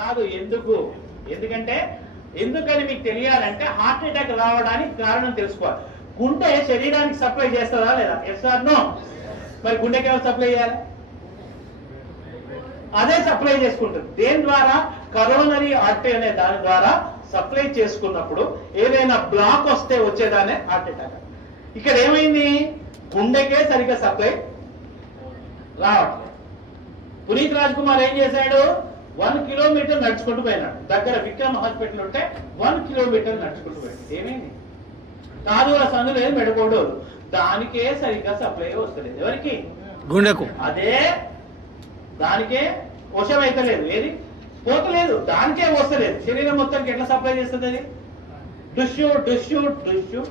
కాదు. ఎందుకు? ఎందుకంటే ఎందుకని మీకు తెలియాలంటే హార్ట్ అటాక్ రావడానికి కారణం తెలుసుకోవాలి. గుండె శరీరానికి సప్లై చేస్తుందా లేదా? Yes or no? మరి గుండెకి ఎవరు సప్లై చేయాలి? అదే సప్లై చేసుకుంటుంది. దేని ద్వారా? కరోనరీ ఆర్టరీ అనే దాని ద్వారా సప్లై చేసుకున్నప్పుడు ఏదైనా బ్లాక్ వస్తే వచ్చేదానే హార్ట్ అటాక్. ఇక్కడ ఏమైంది? గుండెకే సరిగ్గా సప్లై రావట్లేదు. పునీత్ రాజ్ కుమార్ ఏం చేశాడు? 1 కిలోమీటర్ నడుచుకుంటూ పోయినాడు. దగ్గర విక్రమ్ హాస్పిటల్ ఉంటే 1 కిలోమీటర్ నడుచుకుంటూ పోయాడు. ఏమైంది? కాదుల సందు లేదు, మెడకోడోలు, దానికే సరిగ్గా సప్లై వస్తలేదు. ఎవరికి? గుండెకు. అదే దానికే వశం అయితే లేదు, ఏది పోతలేదు, దానికే వస్తలేదు. శరీరం మొత్తానికి ఎట్లా సప్లై చేస్తుంది అది? డుష్యూ డుష్యూ డుష్యూ.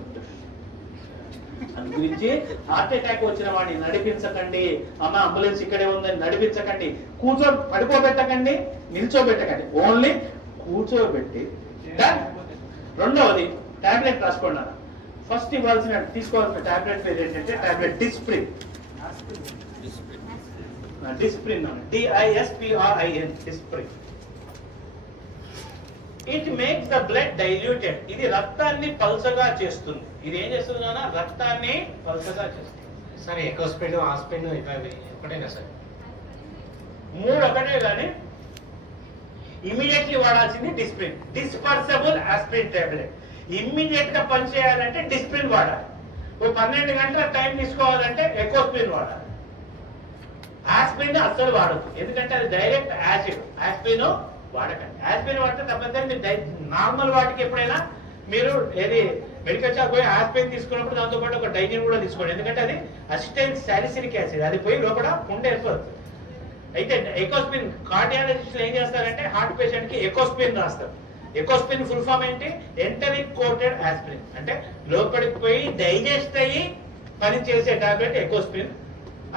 అందు గురించి హార్ట్ అటాక్ వచ్చిన వాడిని నడిపించకండి. అమ్మ అంబులెన్స్ ఇక్కడే ఉందని నడిపించకండి. పడిపోబెట్టకండి, నిల్చోబెట్టకండి, ఓన్లీ కూర్చోబెట్టి. రెండవది టాబ్లెట్ రాసుకోండి. ఫస్ట్ తీసుకోవాల్సిన టాబ్లెట్ పేరు ఏంటంటే tablet Disprin. Disprin, DISPRIN, Disprin. It makes the blood diluted. ఇది రక్తాన్ని పల్చగా చేస్తుంది. ఇది ఏం చేస్తుంది నాన్న? రక్తాన్ని పల్చగా చేస్తుంది. సరే, ఎకోస్పిన్, ఆస్పిన్ ఒకటేనా సార్? 3 ఒకటే, కానీ ఇమీడియట్లీ వాడాల్సింది Disprin. Dispersible aspirin tablet. Immediate గా పనిచేయాలంటే డిస్ప్రిన్ వాడాలి. 12 గంటల టైం తీసుకోవాలంటే ఎకోస్పిన్ వాడాలి. ఆస్పిరిన్ అస్సలు వాడద్దు, ఎందుకంటే అది డైరెక్ట్ యాసిడ్. ఆస్పిరిన్ వాడకండి. ఆస్పిరిన్ వాడితే తప్పనిసరి మీరు నార్మల్ వాటికి ఎప్పుడైనా మీరు ఏది మెడికల్ షాప్ పోయి ఆస్పిరిన్ తీసుకున్నప్పుడు దాంతో పాటు ఒక డైజిన్ కూడా తీసుకోండి. ఎందుకంటే అది అసిటైల్ సాలిసిలిక్ యాసిడ్, అది పోయి లోపల పుండె ఏర్పడుతుంది. అయితే ఎకోస్పిన్ కార్డియాలజిస్టులు ఏం చేస్తారంటే హార్ట్ పేషెంట్ కి ఎకోస్పిన్ రాస్తారు. ఎకోస్పిన్ ఫుల్ ఫామ్ ఏంటి? Enteric coated aspirin. అంటే లోపలికి పోయి డైజెస్ట్ అయ్యి పని చేసే టాబ్లెట్ ఎకోస్పిన్.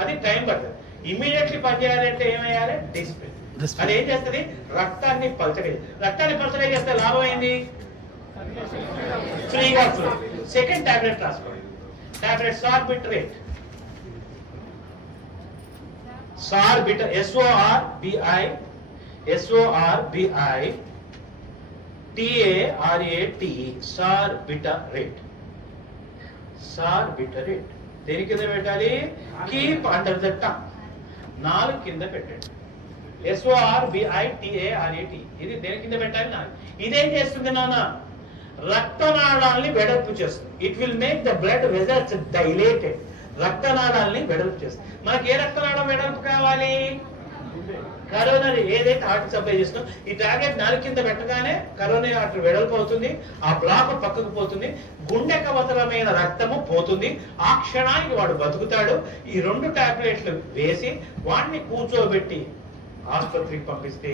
అది టైం పడుతుంది. ఇమీడియట్లీ పనిచేయాలంటే ఏమయ్యాలి? డిస్ప్రిన్. అది ఏం చేస్తుంది? రక్తాన్ని పలచగా. రక్తాన్ని పలచగా చేస్తే లాభం ఏంది? ఫ్రీగా ఫ్లో. సెకండ్ టాబ్లెట్ రాసుకోండి. టాబ్లెట్ సార్బిట్రేట్. సార్బిట, SORBI TARATE, సార్బిటరేట్. సార్బిటరేట్ దేని కింద పెట్టాలి? Keep under the tongue. 4 కింద పెట్టండి. SORBITARATE. ఇది దేని కింద పెట్టాలి? 4. ఇదేం చేస్తుంది నాన్న? రక్తనాళాల్ని వెడల్పు చేస్తుంది. It will make the blood vessels dilated. రక్తనాళాల్ని వెడల్పు చేస్తుంది. మనకి ఏ రక్తనాళం వెడల్పు కావాలి? కరోనరీ, ఏదైతే హార్ట్ సప్లై చేస్తుందో ఈ టాబ్లెట్ 4 కింద పెట్టగానే కరోనరీ ఆర్టరీ వెడల్పు అవుతుంది. ఆ బ్లాక్ పక్కకు పోతుంది. గుండె కవతలమైన రక్తము పోతుంది. ఆ క్షణానికి వాడు బతుకుతాడు. ఈ 2 టాబ్లెట్లు వేసి వాడిని కూర్చోబెట్టి ఆసుపత్రికి పంపిస్తే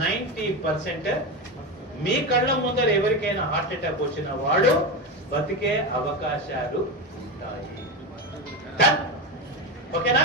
90% మీ కళ్ళ ముందర ఎవరికైనా హార్ట్ అటాక్ వచ్చిన వాడు బతికే అవకాశాలు ఉంటాయి. ఓకేనా?